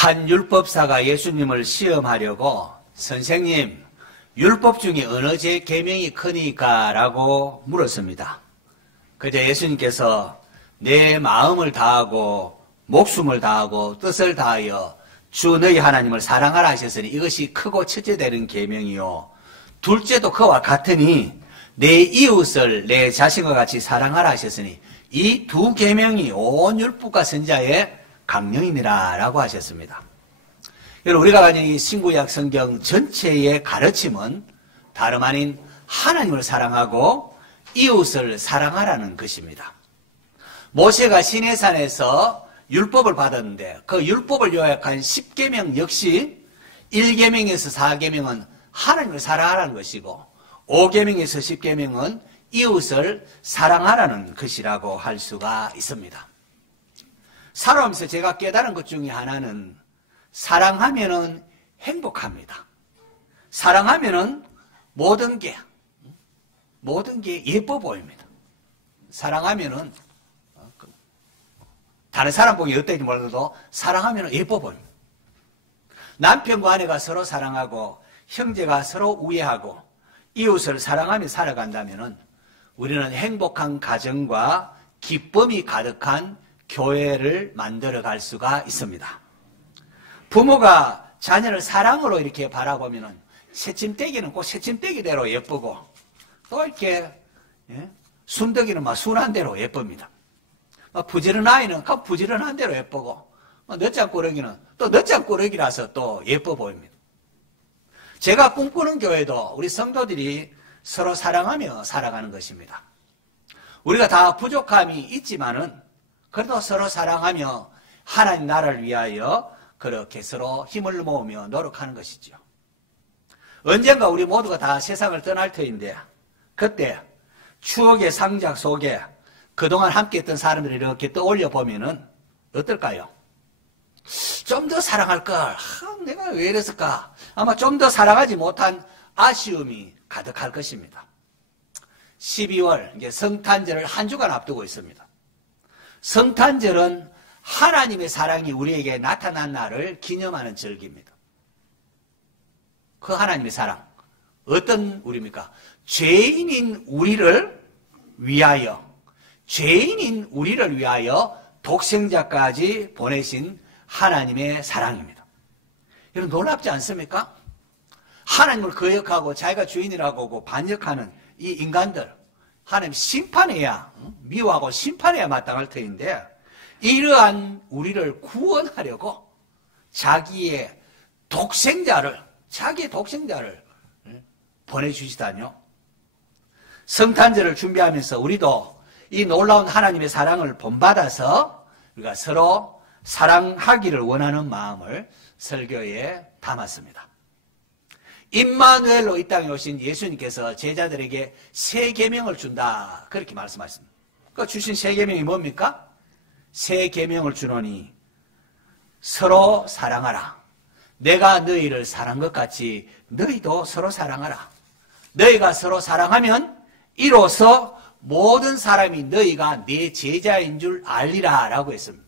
한 율법사가 예수님을 시험하려고 선생님, 율법 중에 어느 제 계명이 크니까? 라고 물었습니다. 그저 예수님께서 내 마음을 다하고 목숨을 다하고 뜻을 다하여 주 너희 하나님을 사랑하라 하셨으니 이것이 크고 첫째 되는 계명이요. 둘째도 그와 같으니 내 이웃을 내 자신과 같이 사랑하라 하셨으니 이 두 계명이 온 율법과 선지자의 강령이니라 라고 하셨습니다. 여러분, 우리가 가진 이 신구약 성경 전체의 가르침은 다름 아닌 하나님을 사랑하고 이웃을 사랑하라는 것입니다. 모세가 시내산에서 율법을 받았는데 그 율법을 요약한 10계명 역시 1계명에서 4계명은 하나님을 사랑하라는 것이고 5계명에서 10계명은 이웃을 사랑하라는 것이라고 할 수가 있습니다. 살아오면서 제가 깨달은 것 중에 하나는 사랑하면은 행복합니다. 사랑하면은 모든 게 예뻐 보입니다. 사랑하면은 다른 사람 보기 어떨지 몰라도 사랑하면은 예뻐 보입니다. 남편과 아내가 서로 사랑하고 형제가 서로 우애하고 이웃을 사랑하며 살아간다면은 우리는 행복한 가정과 기쁨이 가득한 교회를 만들어갈 수가 있습니다. 부모가 자녀를 사랑으로 이렇게 바라보면은 새침대기는 꼭 새침대기대로 예쁘고 또 이렇게 순덕이는 막 순한 대로 예쁩니다. 부지런 아이는 그 부지런한 대로 예쁘고 늦장꾸러기는 또 늦장꾸러기라서 또 예뻐 보입니다. 제가 꿈꾸는 교회도 우리 성도들이 서로 사랑하며 살아가는 것입니다. 우리가 다 부족함이 있지만은 그래도 서로 사랑하며 하나님 나라를 위하여 그렇게 서로 힘을 모으며 노력하는 것이죠. 언젠가 우리 모두가 다 세상을 떠날 터인데 그때 추억의 상자 속에 그동안 함께했던 사람들을 이렇게 떠올려 보면은 어떨까요? 좀 더 사랑할 걸. 내가 왜 이랬을까? 아마 좀 더 사랑하지 못한 아쉬움이 가득할 것입니다. 12월 이제 성탄절을 한 주간 앞두고 있습니다. 성탄절은 하나님의 사랑이 우리에게 나타난 날을 기념하는 절기입니다. 그 하나님의 사랑, 어떤 우리입니까? 죄인인 우리를 위하여 독생자까지 보내신 하나님의 사랑입니다. 여러분 놀랍지 않습니까? 하나님을 거역하고 자기가 주인이라고 하고 반역하는 이 인간들, 하나님 심판해야, 미워하고 심판해야 마땅할 터인데 이러한 우리를 구원하려고 자기의 독생자를 보내주시다뇨. 성탄절을 준비하면서 우리도 이 놀라운 하나님의 사랑을 본받아서 우리가 서로 사랑하기를 원하는 마음을 설교에 담았습니다. 임마누엘로 이 땅에 오신 예수님께서 제자들에게 세 계명을 준다 그렇게 말씀하셨습니다. 그 주신 세 계명이 뭡니까? 세 계명을 주노니 서로 사랑하라. 내가 너희를 사랑한 것 같이 너희도 서로 사랑하라. 너희가 서로 사랑하면 이로써 모든 사람이 너희가 내 제자인 줄 알리라 라고 했습니다.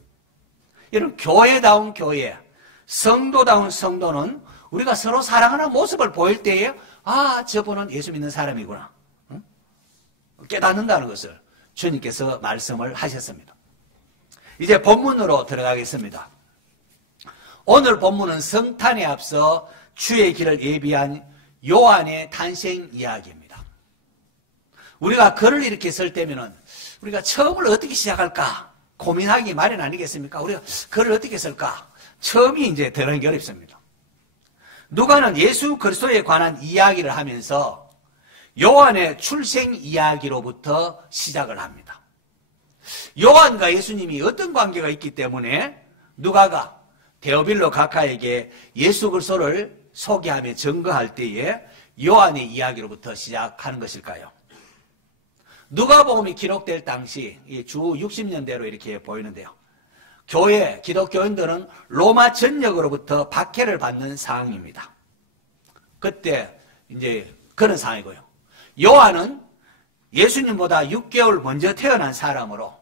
여러분 교회다운 교회, 성도다운 성도는 우리가 서로 사랑하는 모습을 보일 때에 저분은 예수 믿는 사람이구나 깨닫는다는 것을 주님께서 말씀을 하셨습니다. 이제 본문으로 들어가겠습니다. 오늘 본문은 성탄에 앞서 주의 길을 예비한 요한의 탄생 이야기입니다. 우리가 글을 이렇게 쓸 때면은 우리가 처음을 어떻게 시작할까 고민하기 마련 아니겠습니까? 우리가 글을 어떻게 쓸까? 처음이 이제 들어가기 어렵습니다. 누가는 예수 그리스도에 관한 이야기를 하면서 요한의 출생 이야기로부터 시작을 합니다. 요한과 예수님이 어떤 관계가 있기 때문에 누가가 데오빌로 각하에게 예수 그리스도를 소개하며 증거할 때에 요한의 이야기로부터 시작하는 것일까요? 누가복음이 기록될 당시 주 60년대로 이렇게 보이는데요. 교회, 기독교인들은 로마 전역으로부터 박해를 받는 상황입니다. 그때 이제 그런 상황이고요. 요한은 예수님보다 6개월 먼저 태어난 사람으로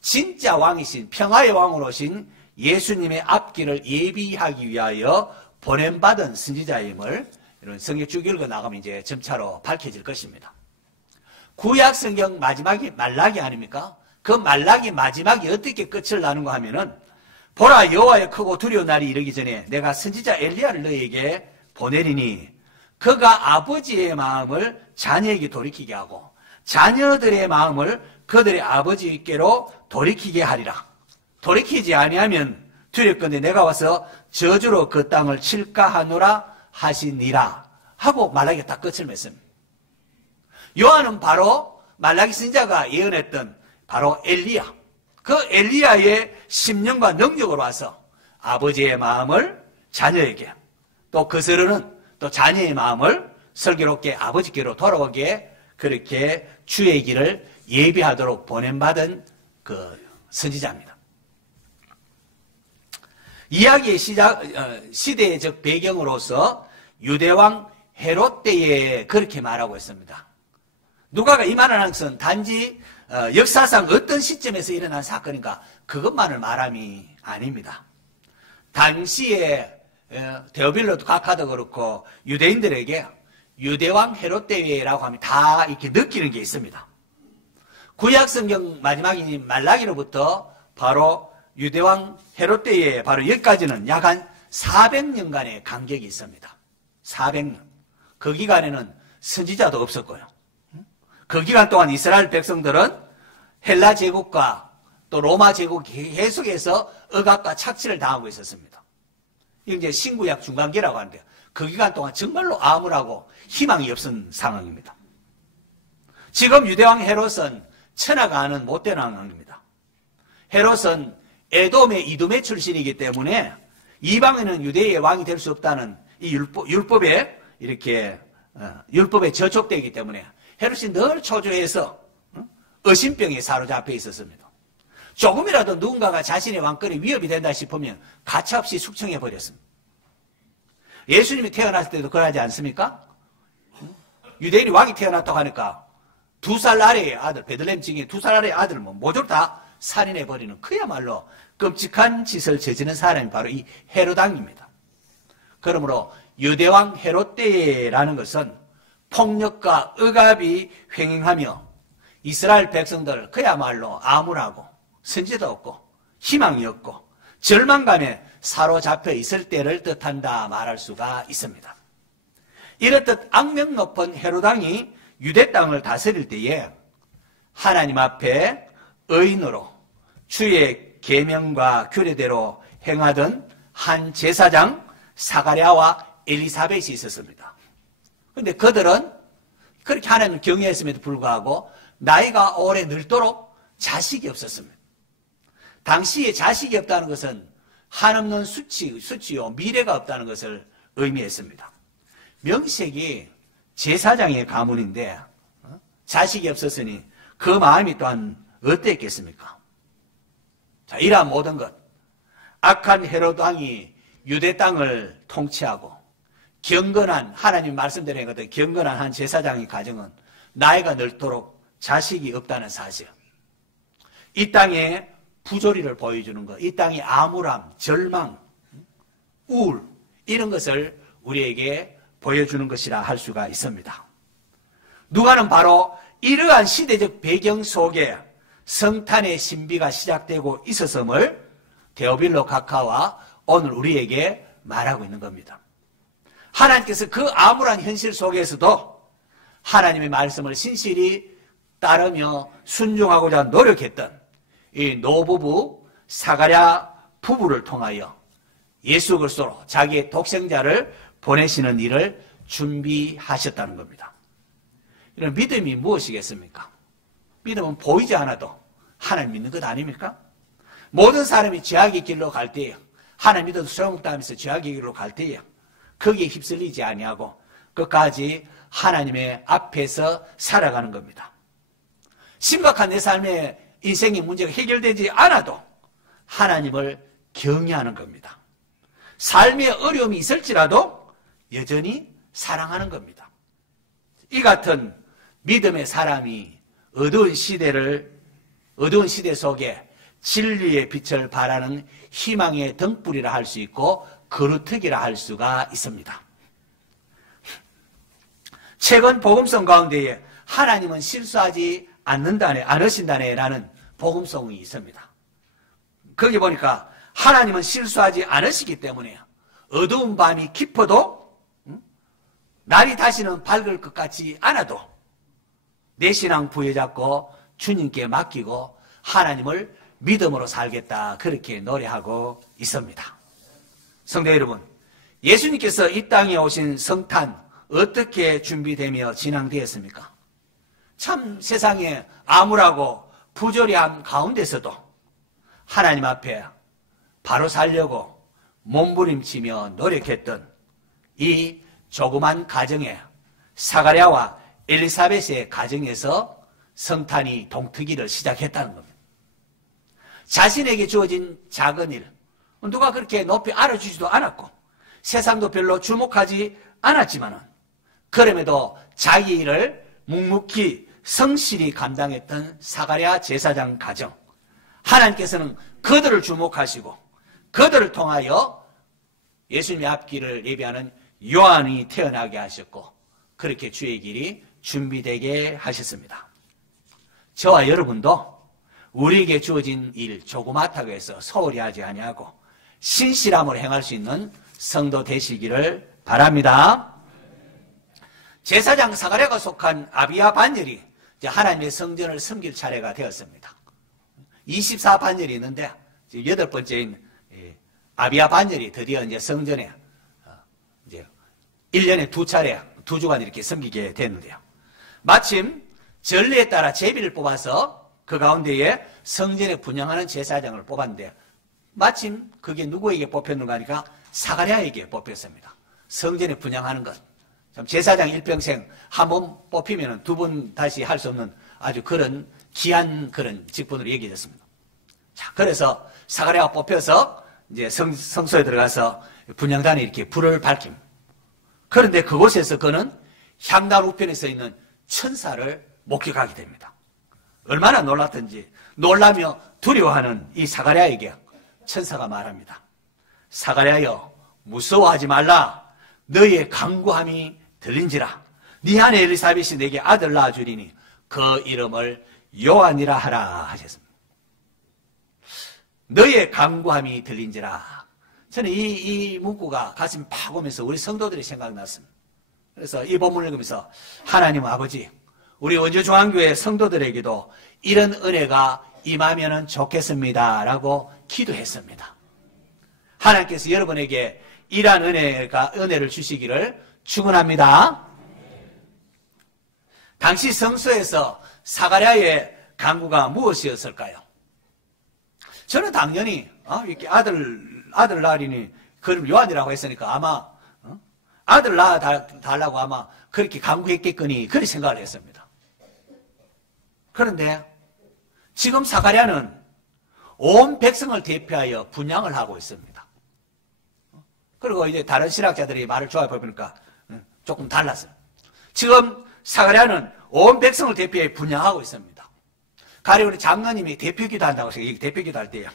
진짜 왕이신 평화의 왕으로 오신 예수님의 앞길을 예비하기 위하여 보냄받은 선지자임을 이런 성경 쭉 읽어 나가면 이제 점차로 밝혀질 것입니다. 구약 성경 마지막이 말라기 아닙니까? 그 말라기 마지막이 어떻게 끝을 나는가 하면은 보라 여호와의 크고 두려운 날이 이르기 전에 내가 선지자 엘리야를 너에게 보내리니 그가 아버지의 마음을 자녀에게 돌이키게 하고 자녀들의 마음을 그들의 아버지께로 돌이키게 하리라. 돌이키지 아니하면 두렵건대 내가 와서 저주로 그 땅을 칠까 하노라 하시니라 하고 말라기가 딱 끝을 맺습니다. 요한은 바로 말라기 선지자가 예언했던 바로 엘리야, 그 엘리야의 심령과 능력으로 와서 아버지의 마음을 자녀에게, 또 그스르는 또 자녀의 마음을 슬기롭게 아버지께로 돌아오게 그렇게 주의 길을 예비하도록 보냄받은 그 선지자입니다. 이야기의 시대적 배경으로서 유대왕 헤롯 때에 그렇게 말하고 있습니다. 누가가 이 말을 하는 것은 단지 역사상 어떤 시점에서 일어난 사건인가 그것만을 말함이 아닙니다. 당시에 데오빌로도 각하도 그렇고 유대인들에게 유대왕 헤롯 때라고 하면 다 이렇게 느끼는 게 있습니다. 구약성경 마지막인 말라기로부터 바로 유대왕 헤롯 때에 바로 여기까지는 약 한 400년간의 간격이 있습니다. 400년. 그 기간에는 선지자도 없었고요. 그 기간 동안 이스라엘 백성들은 헬라 제국과 또 로마 제국이 계속해서 억압과 착취를 당하고 있었습니다. 이게 이제 신구약 중간기라고 하는데요. 그 기간 동안 정말로 암울하고 희망이 없은 상황입니다. 지금 유대왕 헤롯은 천하가 아는 못된 왕입니다. 헤롯은 에돔의 이두메 출신이기 때문에 이방인은 유대의 왕이 될 수 없다는 이 율법에 이렇게 율법에 저촉되기 때문에 헤롯이 늘 초조해서 의심병에 사로잡혀 있었습니다. 조금이라도 누군가가 자신의 왕권에 위협이 된다 싶으면 가차없이 숙청해 버렸습니다. 예수님이 태어났을 때도 그러지 않습니까? 유대인이 왕이 태어났다고 하니까 2살 아래의 아들, 베들레헴 지경의 2살 아래의 아들을 모조리 다 살인해 버리는 그야말로 끔찍한 짓을 저지른 사람이 바로 이 헤롯왕입니다. 그러므로 유대왕 헤롯 때라는 것은 폭력과 억압이 횡행하며 이스라엘 백성들 그야말로 암울하고 선지도 없고 희망이 없고 절망감에 사로잡혀 있을 때를 뜻한다 말할 수가 있습니다. 이렇듯 악명 높은 헤롯왕이 유대 땅을 다스릴 때에 하나님 앞에 의인으로 주의 계명과 규례대로 행하던 한 제사장 사가랴와 엘리사벳이 있었습니다. 그런데 그들은 그렇게 하나님을 경외했음에도 불구하고 나이가 오래 늙도록 자식이 없었습니다. 당시에 자식이 없다는 것은 한없는 수치요 미래가 없다는 것을 의미했습니다. 명색이 제사장의 가문인데 자식이 없었으니 그 마음이 또한 어땠겠습니까? 자, 이러한 모든 것, 악한 헤롯 왕이 유대 땅을 통치하고 경건한 하나님 말씀대로 행하던 경건한 한 제사장의 가정은 나이가 늙도록 자식이 없다는 사실, 이 땅에 부조리를 보여주는 것, 이 땅의 암울함, 절망, 우울 이런 것을 우리에게 보여주는 것이라 할 수가 있습니다. 누가는 바로 이러한 시대적 배경 속에 성탄의 신비가 시작되고 있었음을 데오빌로 각하와 오늘 우리에게 말하고 있는 겁니다. 하나님께서 그 암울한 현실 속에서도 하나님의 말씀을 신실히 따르며 순종하고자 노력했던 이 노부부 사가랴 부부를 통하여 예수 그리스도로 자기의 독생자를 보내시는 일을 준비하셨다는 겁니다. 이런 믿음이 무엇이겠습니까? 믿음은 보이지 않아도 하나님 믿는 것 아닙니까? 모든 사람이 죄악의 길로 갈 때에 하나님 믿어도 소용없다 하면서 죄악의 길로 갈 때에 거기에 휩쓸리지 아니하고 끝까지 하나님의 앞에서 살아가는 겁니다. 심각한 내 삶의 인생의 문제가 해결되지 않아도 하나님을 경외하는 겁니다. 삶의 어려움이 있을지라도 여전히 사랑하는 겁니다. 이 같은 믿음의 사람이 어두운 시대 속에 진리의 빛을 발하는 희망의 등불이라 할 수 있고 거루터기라 할 수가 있습니다. 최근 복음성 가운데에 하나님은 실수하지 않으신다네 라는 복음성이 있습니다. 거기 보니까 하나님은 실수하지 않으시기 때문에 어두운 밤이 깊어도 날이 다시는 밝을 것 같지 않아도 내 신앙 부여잡고 주님께 맡기고 하나님을 믿음으로 살겠다, 그렇게 노래하고 있습니다. 성도 여러분, 예수님께서 이 땅에 오신 성탄 어떻게 준비되며 진행되었습니까? 참 세상에 암울하고 부조리함 가운데서도 하나님 앞에 바로 살려고 몸부림치며 노력했던 이 조그만 가정에, 사가랴와 엘리사벳의 가정에서 성탄이 동트기를 시작했다는 겁니다. 자신에게 주어진 작은 일, 누가 그렇게 높이 알아주지도 않았고 세상도 별로 주목하지 않았지만 그럼에도 자기 일을 묵묵히 성실히 감당했던 사가랴 제사장 가정, 하나님께서는 그들을 주목하시고 그들을 통하여 예수님의 앞길을 예비하는 요한이 태어나게 하셨고 그렇게 주의 길이 준비되게 하셨습니다. 저와 여러분도 우리에게 주어진 일 조그맣다고 해서 소홀히 하지 아니하고 신실함으로 행할 수 있는 성도 되시기를 바랍니다. 제사장 사가랴가 속한 아비야 반열이 이제 하나님의 성전을 섬길 차례가 되었습니다. 24반열이 있는데 8번째인 아비야 반열이 드디어 이제 성전에 이제 1년에 2차례 2주간 이렇게 섬기게 됐는데요. 마침 전례에 따라 제비를 뽑아서 그 가운데에 성전에 분향하는 제사장을 뽑았는데 마침 그게 누구에게 뽑혔는가 하니까 사가랴에게 뽑혔습니다. 성전에 분향하는 것. 제사장 일평생 한 번 뽑히면 2번 다시 할 수 없는 아주 그런 귀한 그런 직분으로 여겨졌습니다. 자, 그래서 사가랴가 뽑혀서 이제 성소에 들어가서 분향단에 이렇게 불을 밝힘. 그런데 그곳에서 그는 향단 우편에 서 있는 천사를 목격하게 됩니다. 얼마나 놀랐던지 놀라며 두려워하는 이 사가랴에게 천사가 말합니다. 사가랴여, 무서워하지 말라. 너의 간구함이 들린지라. 네 아내 엘리사벳이 내게 아들 낳아주리니 그 이름을 요한이라 하라 하셨습니다. 너의 간구함이 들린지라. 저는 이 문구가 가슴 팍 오면서 우리 성도들이 생각났습니다. 그래서 이 본문을 읽으면서 하나님 아버지, 우리 원주중앙교회 성도들에게도 이런 은혜가 임하면 좋겠습니다 라고 기도했습니다. 하나님께서 여러분에게 이러한 은혜를 주시기를 축원합니다. 당시 성소에서 사가랴의 간구가 무엇이었을까요? 저는 당연히 이렇게 아들 낳으리니 그를 요한이라고 했으니까 아마 아들 낳아 달라고 아마 그렇게 간구했겠거니 그렇게 생각을 했습니다. 그런데 지금 사가랴는 온 백성을 대표하여 분향을 하고 있습니다. 그리고 이제 다른 신학자들이 말을 조합해 보니까 조금 달랐어요. 지금 사가랴는 온 백성을 대표해 분향하고 있습니다. 가령 우리 장로님이 대표기도 한다고 해서 대표기도 할 때요.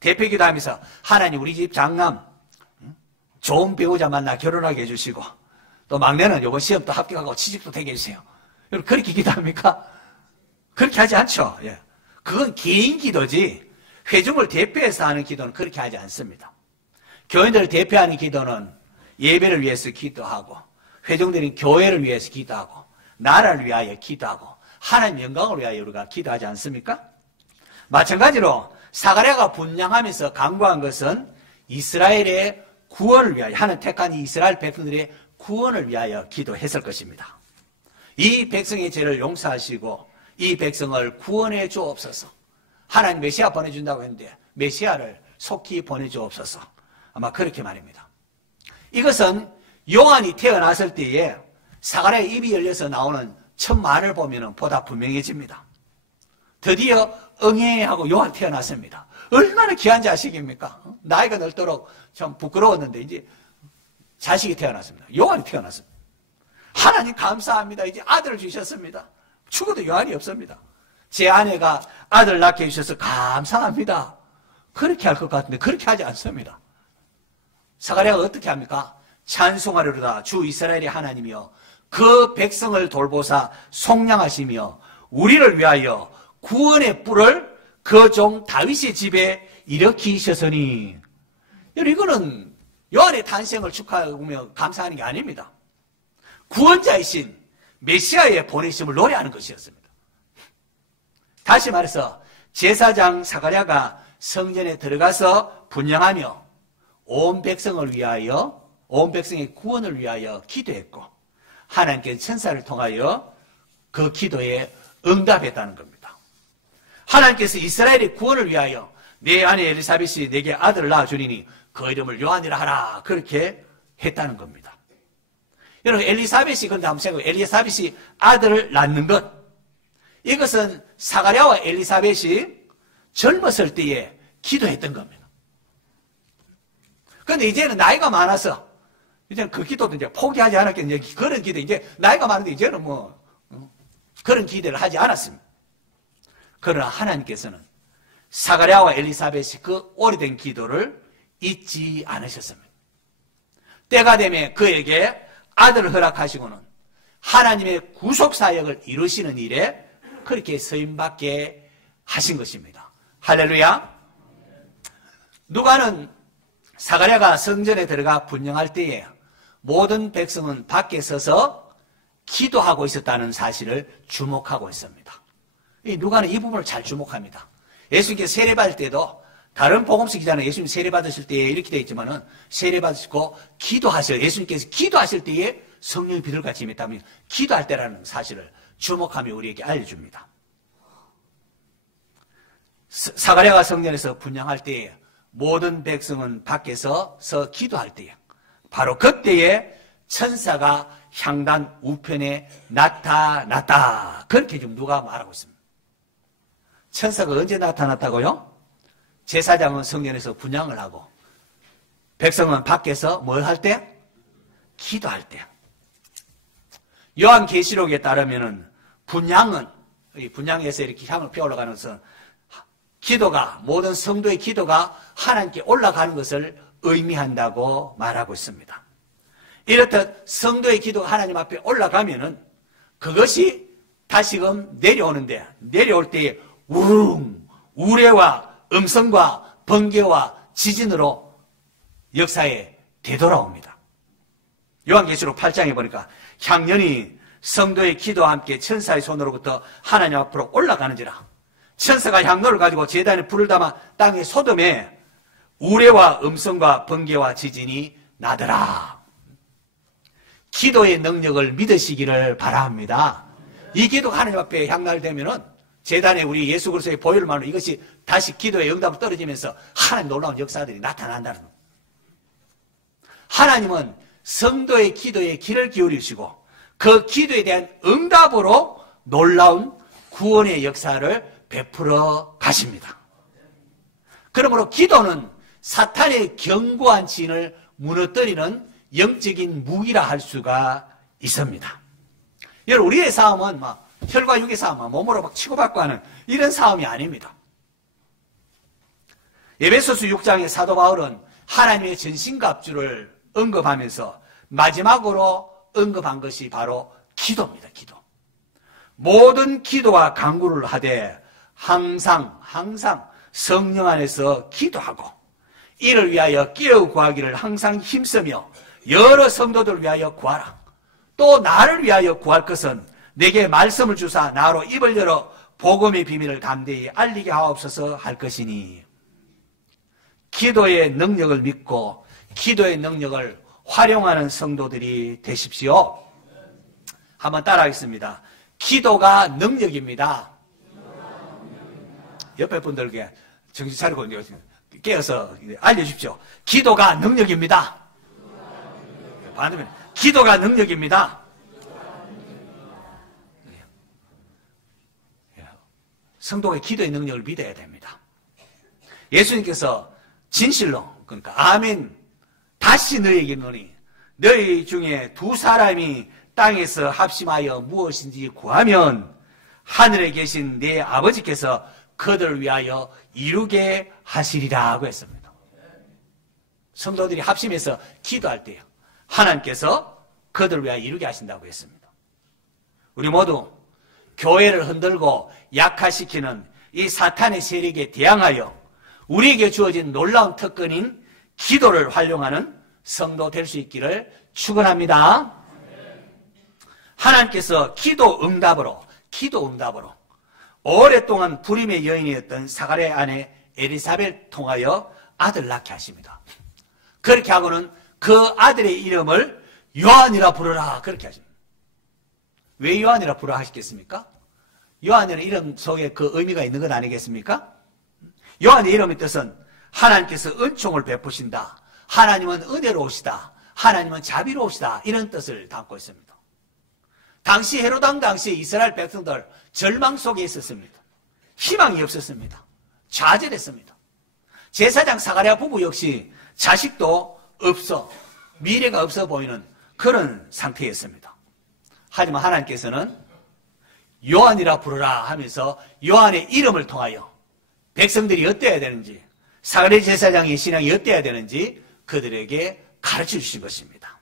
대표기도 하면서 하나님 우리 집 장남 좋은 배우자 만나 결혼하게 해주시고 또 막내는 이번 시험 또 합격하고 취직도 되게 해주세요. 여러분 그렇게 기도합니까? 그렇게 하지 않죠. 예. 그건 개인 기도지 회중을 대표해서 하는 기도는 그렇게 하지 않습니다. 교인들을 대표하는 기도는 예배를 위해서 기도하고 회중들은 교회를 위해서 기도하고 나라를 위하여 기도하고 하나님 영광을 위하여 우리가 기도하지 않습니까? 마찬가지로 사가랴가 분향하면서 간구한 것은 이스라엘의 구원을 위하여 하나님 택한 이스라엘 백성들의 구원을 위하여 기도했을 것입니다. 이 백성의 죄를 용서하시고 이 백성을 구원해 주옵소서. 하나님 메시아 보내준다고 했는데 메시아를 속히 보내주옵소서. 아마 그렇게 말입니다. 이것은 요한이 태어났을 때에 사가랴의 입이 열려서 나오는 첫 말을 보면 보다 분명해집니다. 드디어 응애하고 요한 태어났습니다. 얼마나 귀한 자식입니까? 나이가 늙도록 좀 부끄러웠는데 이제 자식이 태어났습니다. 요한이 태어났습니다. 하나님 감사합니다. 이제 아들을 주셨습니다. 죽어도 요한이 없습니다. 제 아내가 아들 낳게 해주셔서 감사합니다. 그렇게 할 것 같은데 그렇게 하지 않습니다. 사가랴가 어떻게 합니까? 찬송하려다 주 이스라엘의 하나님이여 그 백성을 돌보사 속량하시며 우리를 위하여 구원의 뿔을 그 종 다윗의 집에 일으키셨으니. 이거는 요한의 탄생을 축하하며 감사하는 게 아닙니다. 구원자이신 메시아의 보내심을 노래하는 것이었습니다. 다시 말해서 제사장 사가랴가 성전에 들어가서 분향하며 온 백성을 위하여, 온 백성의 구원을 위하여 기도했고 하나님께 천사를 통하여 그 기도에 응답했다는 겁니다. 하나님께서 이스라엘의 구원을 위하여 내 아내 엘리사벳이 내게 아들을 낳아주리니 그 이름을 요한이라 하라, 그렇게 했다는 겁니다. 여러분, 엘리사벳이, 그런데 한번 생각해요. 엘리사벳이 아들을 낳는 것, 이것은 사가랴와 엘리사벳이 젊었을 때에 기도했던 겁니다. 그런데 이제는 나이가 많아서 이제는 그 기도도 이제 포기하지 않았겠는데, 그런 기도, 이제 나이가 많은데 이제는 뭐 그런 기대를 하지 않았습니다. 그러나 하나님께서는 사가랴와 엘리사벳이 그 오래된 기도를 잊지 않으셨습니다. 때가 되면 그에게 아들을 허락하시고는 하나님의 구속사역을 이루시는 일에 그렇게 서임받게 하신 것입니다. 할렐루야. 누가는 사가랴가 성전에 들어가 분향할 때에 모든 백성은 밖에 서서 기도하고 있었다는 사실을 주목하고 있습니다. 누가는 이 부분을 잘 주목합니다. 예수님께서 세례받을 때도 다른 복음서 기자는 예수님 세례받으실 때에 이렇게 되어 있지만은 세례받으시고 기도하셔요. 예수님께서 기도하실 때에 성령이 비둘같이 임했다면 기도할 때라는 사실을 주목하며 우리에게 알려줍니다. 사가랴가 성전에서 분향할 때에 모든 백성은 밖에서 기도할 때에 바로 그때에 천사가 향단 우편에 나타났다. 그렇게 지금 누가 말하고 있습니다. 천사가 언제 나타났다고요? 제사장은 성전에서 분향을 하고 백성은 밖에서 뭘 할 때? 기도할 때. 요한계시록에 따르면은 분향은, 분향에서 이렇게 향을 피워 올라가는 것은 기도가, 모든 성도의 기도가 하나님께 올라가는 것을 의미한다고 말하고 있습니다. 이렇듯 성도의 기도가 하나님 앞에 올라가면은 그것이 다시금 내려오는데, 내려올 때에 우릉, 우레와 음성과 번개와 지진으로 역사에 되돌아옵니다. 요한계시록 8장에 보니까 향연이 성도의 기도와 함께 천사의 손으로부터 하나님 앞으로 올라가는지라. 천사가 향로를 가지고 제단에 불을 담아 땅에 쏟음에 우레와 음성과 번개와 지진이 나더라. 기도의 능력을 믿으시기를 바랍니다. 이 기도가 하나님 앞에 향날되면은 제단에 우리 예수 그리스도의 보혈만으로 이것이 다시 기도의 응답을 떨어지면서 하나님 놀라운 역사들이 나타난다는 겁니다. 하나님은 성도의 기도에 귀를 기울이시고 그 기도에 대한 응답으로 놀라운 구원의 역사를 베풀어 가십니다. 그러므로 기도는 사탄의 견고한 진을 무너뜨리는 영적인 무기라 할 수가 있습니다. 여러분, 우리의 싸움은 막 혈과 육의 싸움, 몸으로 막 치고받고 하는 이런 싸움이 아닙니다. 에베소서 6장의 사도 바울은 하나님의 전신갑주를 언급하면서 마지막으로 언급한 것이 바로 기도입니다. 기도. 모든 기도와 간구를 하되 항상 성령 안에서 기도하고 이를 위하여 깨어 구하기를 항상 힘쓰며 여러 성도들을 위하여 구하라. 또 나를 위하여 구할 것은 내게 말씀을 주사 나로 입을 열어 복음의 비밀을 담대히 알리게 하옵소서 할 것이니. 기도의 능력을 믿고 기도의 능력을 활용하는 성도들이 되십시오. 한번 따라하겠습니다. 기도가 능력입니다. 옆에 분들에게 정신 차리고 깨어서 알려주십시오. 기도가 능력입니다. 반대면 기도가 능력입니다. 성도의 기도의 능력을 믿어야 됩니다. 예수님께서 진실로, 그러니까 아멘, 다시 너희에게 이르노니 너희 중에 두 사람이 땅에서 합심하여 무엇인지 구하면 하늘에 계신 내 아버지께서 그들을 위하여 이루게 하시리라고 했습니다. 성도들이 합심해서 기도할 때요, 하나님께서 그들을 위하여 이루게 하신다고 했습니다. 우리 모두 교회를 흔들고 약화시키는 이 사탄의 세력에 대항하여 우리에게 주어진 놀라운 특권인 기도를 활용하는 성도 될 수 있기를 축원합니다. 하나님께서 기도 응답으로 오랫동안 불임의 여인이었던 사가랴의 아내 엘리사벳을 통하여 아들 낳게 하십니다. 그렇게 하고는 그 아들의 이름을 요한이라 부르라, 그렇게 하십니다. 왜 요한이라 부르라 하시겠습니까? 요한이라는 이름 속에 그 의미가 있는 것 아니겠습니까? 요한의 이름의 뜻은 하나님께서 은총을 베푸신다, 하나님은 은혜로우시다, 하나님은 자비로우시다, 이런 뜻을 담고 있습니다. 당시 헤롯 왕 당시 이스라엘 백성들 절망 속에 있었습니다. 희망이 없었습니다. 좌절했습니다. 제사장 사가랴 부부 역시 자식도 없어, 미래가 없어 보이는 그런 상태였습니다. 하지만 하나님께서는 요한이라 부르라 하면서 요한의 이름을 통하여 백성들이 어때야 되는지, 사가랴 제사장의 신앙이 어때야 되는지 그들에게 가르쳐 주신 것입니다.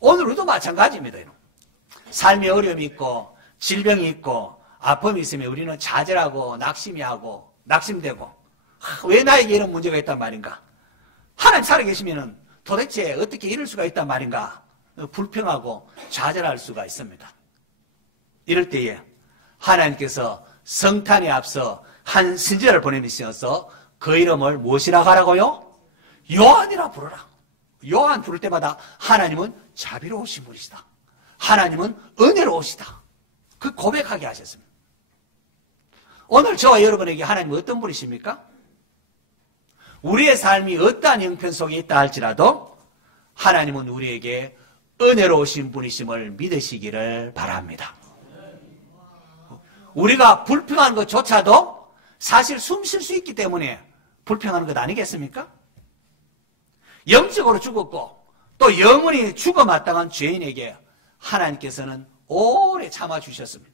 오늘 우리도 마찬가지입니다. 삶의 어려움이 있고 질병이 있고 아픔이 있으면 우리는 좌절하고 낙심되고 왜 나에게 이런 문제가 있단 말인가, 하나님 살아계시면 도대체 어떻게 이럴 수가 있단 말인가, 불평하고 좌절할 수가 있습니다. 이럴 때에 하나님께서 성탄에 앞서 한 선지자를 보내주셔서 그 이름을 무엇이라고 하라고요? 요한이라 부르라. 요한 부를 때마다 하나님은 자비로우신 분이시다, 하나님은 은혜로우시다, 그 고백하게 하셨습니다. 오늘 저와 여러분에게 하나님은 어떤 분이십니까? 우리의 삶이 어떠한 형편 속에 있다 할지라도 하나님은 우리에게 은혜로우신 분이심을 믿으시기를 바랍니다. 우리가 불평하는 것조차도 사실 숨 쉴 수 있기 때문에 불평하는 것 아니겠습니까? 영적으로 죽었고 또 영원히 죽어 마땅한 죄인에게 하나님께서는 오래 참아주셨습니다.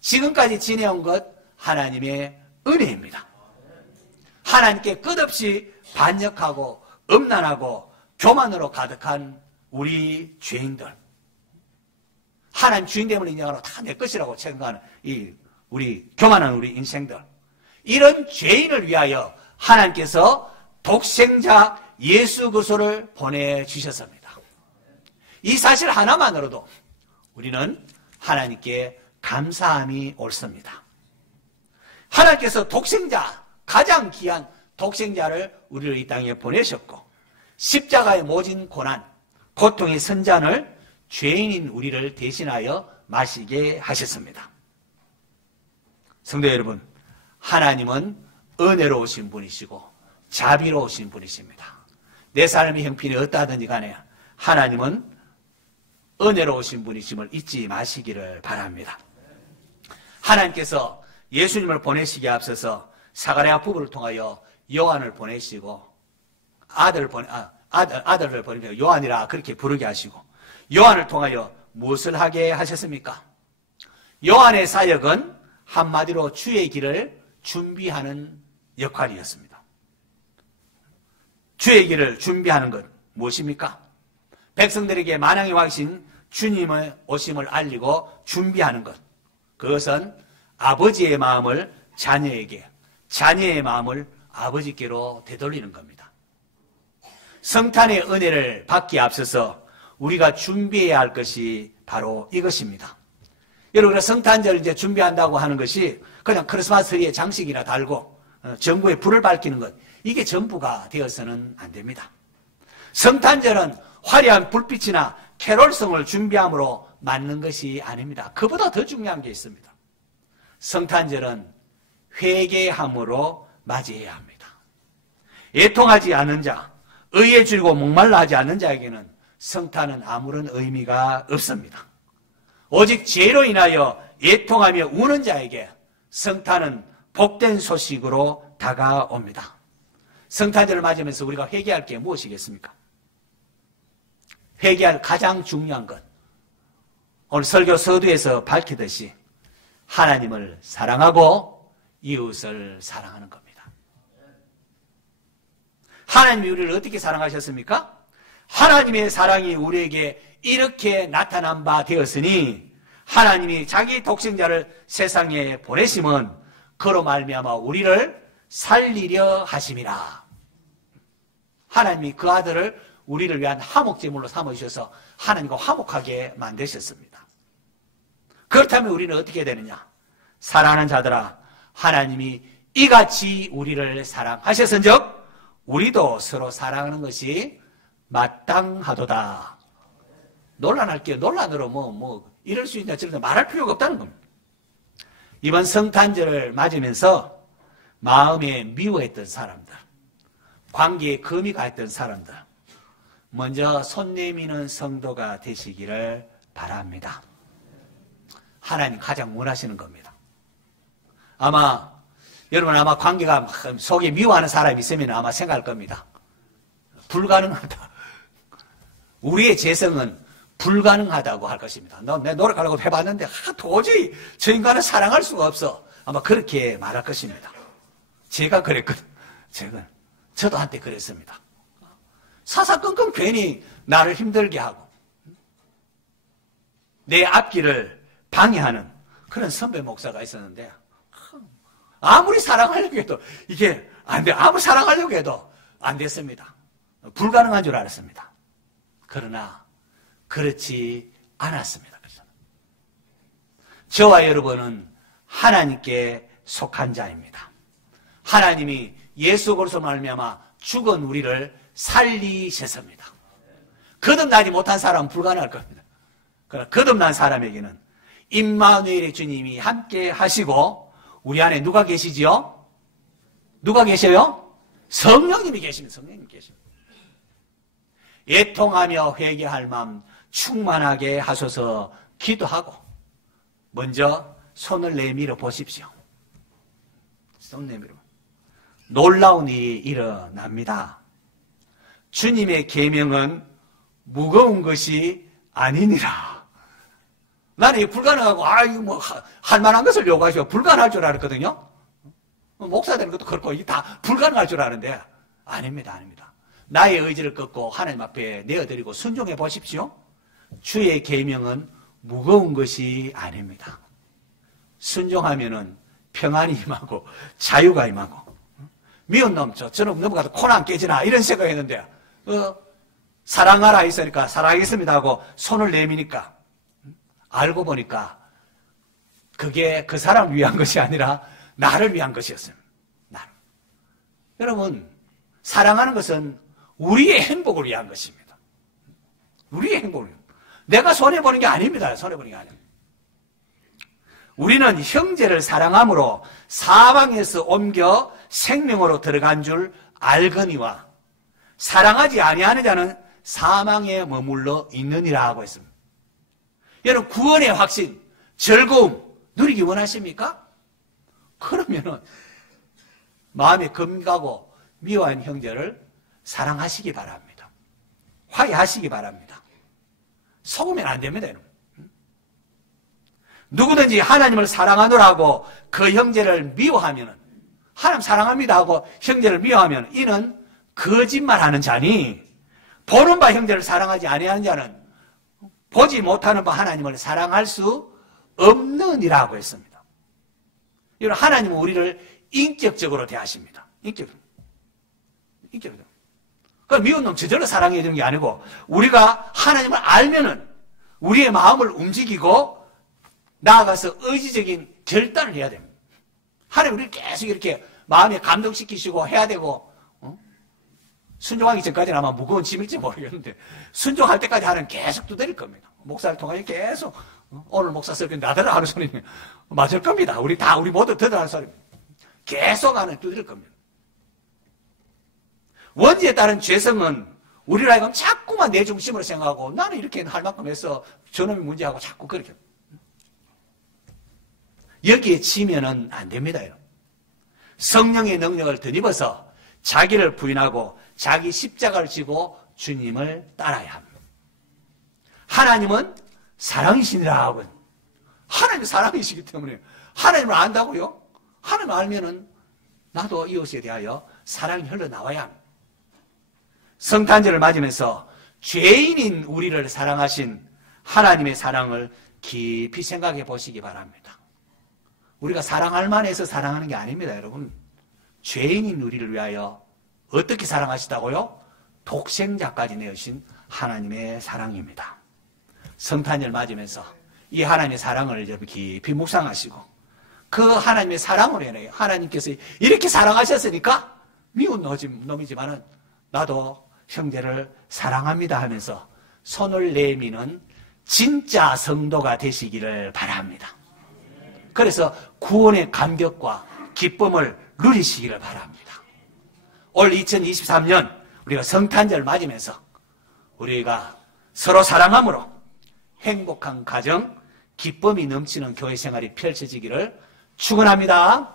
지금까지 지내온 것 하나님의 은혜입니다. 하나님께 끝없이 반역하고 음란하고 교만으로 가득한 우리 죄인들, 하나님 주인됨을 인정하고 다 내 것이라고 생각하는 우리 교만한 우리 인생들, 이런 죄인을 위하여 하나님께서 독생자 예수 그리스도를 보내주셨습니다. 이 사실 하나만으로도 우리는 하나님께 감사함이 옳습니다. 하나님께서 독생자, 가장 귀한 독생자를 우리를 이 땅에 보내셨고 십자가의 모진 고난, 고통의 선잔을 죄인인 우리를 대신하여 마시게 하셨습니다. 성도 여러분, 하나님은 은혜로우신 분이시고 자비로우신 분이십니다. 내 삶의 형편이 어떠하든지 간에 하나님은 은혜로우신 분이심을 잊지 마시기를 바랍니다. 하나님께서 예수님을 보내시기에 앞서서 사가랴 부부를 통하여 요한을 보내시고 아들을 보내며 요한이라 그렇게 부르게 하시고 요한을 통하여 무엇을 하게 하셨습니까? 요한의 사역은 한마디로 주의 길을 준비하는 역할이었습니다. 주의 길을 준비하는 것 무엇입니까? 백성들에게 만왕의 왕이신 주님의 오심을 알리고 준비하는 것, 그것은 아버지의 마음을 자녀에게, 자녀의 마음을 아버지께로 되돌리는 겁니다. 성탄의 은혜를 받기에 앞서서 우리가 준비해야 할 것이 바로 이것입니다. 여러분, 성탄절 이제 준비한다고 하는 것이 그냥 크리스마스 트리에 장식이나 달고 전구에 불을 밝히는 것, 이게 전부가 되어서는 안 됩니다. 성탄절은 화려한 불빛이나 캐롤성을 준비함으로 맞는 것이 아닙니다. 그보다 더 중요한 게 있습니다. 성탄절은 회개함으로 맞이해야 합니다. 애통하지 않은 자, 의에 줄이고 목말라 하지 않는 자에게는 성탄은 아무런 의미가 없습니다. 오직 죄로 인하여 애통하며 우는 자에게 성탄은 복된 소식으로 다가옵니다. 성탄절을 맞으면서 우리가 회개할 게 무엇이겠습니까? 회개할 가장 중요한 것, 오늘 설교 서두에서 밝히듯이 하나님을 사랑하고 이웃을 사랑하는 겁니다. 하나님이 우리를 어떻게 사랑하셨습니까? 하나님의 사랑이 우리에게 이렇게 나타난 바 되었으니 하나님이 자기 독생자를 세상에 보내심은 그로 말미암아 우리를 살리려 하심이라. 하나님이 그 아들을 우리를 위한 화목제물로 삼으셔서 하나님과 화목하게 만드셨습니다. 그렇다면 우리는 어떻게 되느냐? 사랑하는 자들아, 하나님이 이같이 우리를 사랑하셨은즉 우리도 서로 사랑하는 것이 마땅하도다. 논란할게요. 논란으로 이럴 수 있냐 저럴 말할 필요가 없다는 겁니다. 이번 성탄절을 맞으면서 마음에 미워했던 사람들, 관계에 금이 갔던 사람들, 먼저 손 내미는 성도가 되시기를 바랍니다. 하나님 가장 원하시는 겁니다. 여러분 아마 관계가 속에 미워하는 사람이 있으면 아마 생각할 겁니다. 불가능하다. 우리의 재성은 불가능하다고 할 것입니다. 내 노력하려고 해봤는데 도저히 저 인간을 사랑할 수가 없어. 아마 그렇게 말할 것입니다. 제가 그랬거든. 저도 한때 그랬습니다. 사사건건 괜히 나를 힘들게 하고 내 앞길을 방해하는 그런 선배 목사가 있었는데 아무리 사랑하려고 해도 이게 안 돼. 아무리 사랑하려고 해도 안 됐습니다. 불가능한 줄 알았습니다. 그러나 그렇지 않았습니다. 저와 여러분은 하나님께 속한 자입니다. 하나님이 예수 그리스도로 말미암아 죽은 우리를 살리셨습니다. 거듭나지 못한 사람은 불가능할 겁니다. 그러나 거듭난 사람에게는 임마누엘의 주님이 함께 하시고 우리 안에 누가 계시지요? 누가 계셔요? 성령님이 계십니다. 성령님이 계십니다. 애통하며 회개할 마음 충만하게 하소서 기도하고 먼저 손을 내밀어 보십시오. 손 내밀어. 놀라운 일이 일어납니다. 주님의 계명은 무거운 것이 아니니라. 나는 이 불가능하고 이거 할 만한 것을 요구하시고 불가능할 줄 알았거든요. 목사 되는 것도 그렇고 이게 다 불가능할 줄 아는데 아닙니다. 나의 의지를 꺾고 하나님 앞에 내어드리고 순종해 보십시오. 주의 계명은 무거운 것이 아닙니다. 순종하면은 평안이 임하고 자유가 임하고 미운 놈 저놈 넘어가도 코나 안 깨지나 이런 생각했는데 사랑하라 했으니까 사랑하겠습니다 하고 손을 내미니까 알고 보니까 그게 그 사람을 위한 것이 아니라 나를 위한 것이었어요. 나를. 여러분 사랑하는 것은 우리의 행복을 위한 것입니다. 우리의 행복을 위한. 내가 손해보는 게 아닙니다. 손해보는 게 아닙니다. 우리는 형제를 사랑함으로 사방에서 옮겨 생명으로 들어간 줄 알거니와 사랑하지 아니하는 자는 사망에 머물러 있느니라 하고 있습니다. 여러분 구원의 확신, 즐거움 누리기 원하십니까? 그러면은 마음에 금가고 미워한 형제를 사랑하시기 바랍니다. 화해하시기 바랍니다. 속으면 안 됩니다. 여러분. 누구든지 하나님을 사랑하노라고 그 형제를 미워하면 하나님 사랑합니다 하고 형제를 미워하면 이는 거짓말하는 자니 보는 바 형제를 사랑하지 아니하는 자는 보지 못하는 바 하나님을 사랑할 수 없느니라고 했습니다. 여러분 하나님은 우리를 인격적으로 대하십니다. 인격적으로. 그러니까 미운 놈 저절로 사랑해야 되는 게 아니고 우리가 하나님을 알면은 우리의 마음을 움직이고 나아가서 의지적인 결단을 해야 됩니다. 하나님 우리를 계속 이렇게 마음에 감동시키시고 해야 되고 순종하기 전까지는 아마 무거운 짐일지 모르겠는데 순종할 때까지 하나님 계속 두드릴 겁니다. 목사를 통하여 계속 오늘 목사 설교 나더라 하는 소리는 맞을 겁니다. 우리 모두 들으라 하는 소리입니다. 계속 하나님 두드릴 겁니다. 원죄에 따른 죄성은 우리를 하여금 자꾸만 내 중심으로 생각하고 나는 이렇게 할 만큼 해서 저놈이 문제하고 자꾸 그렇게 여기에 치면은 안 됩니다. 성령의 능력을 덧입어서 자기를 부인하고 자기 십자가를 지고 주님을 따라야 합니다. 하나님은 사랑이시니라 하고 하나님은 사랑이시기 때문에 하나님을 안다고요? 하나님 알면은 나도 이웃에 대하여 사랑이 흘러나와야 합니다. 성탄절을 맞으면서 죄인인 우리를 사랑하신 하나님의 사랑을 깊이 생각해 보시기 바랍니다. 우리가 사랑할 만해서 사랑하는 게 아닙니다, 여러분. 죄인인 우리를 위하여 어떻게 사랑하시다고요? 독생자까지 내으신 하나님의 사랑입니다. 성탄절 맞으면서 이 하나님의 사랑을 여러분 깊이 묵상하시고 그 하나님의 사랑으로 인해 하나님께서 이렇게 사랑하셨으니까 미운 놈이지만은 나도 형제를 사랑합니다 하면서 손을 내미는 진짜 성도가 되시기를 바랍니다. 그래서 구원의 감격과 기쁨을 누리시기를 바랍니다. 올 2023년 우리가 성탄절 맞으면서 우리가 서로 사랑함으로 행복한 가정, 기쁨이 넘치는 교회 생활이 펼쳐지기를 축원합니다.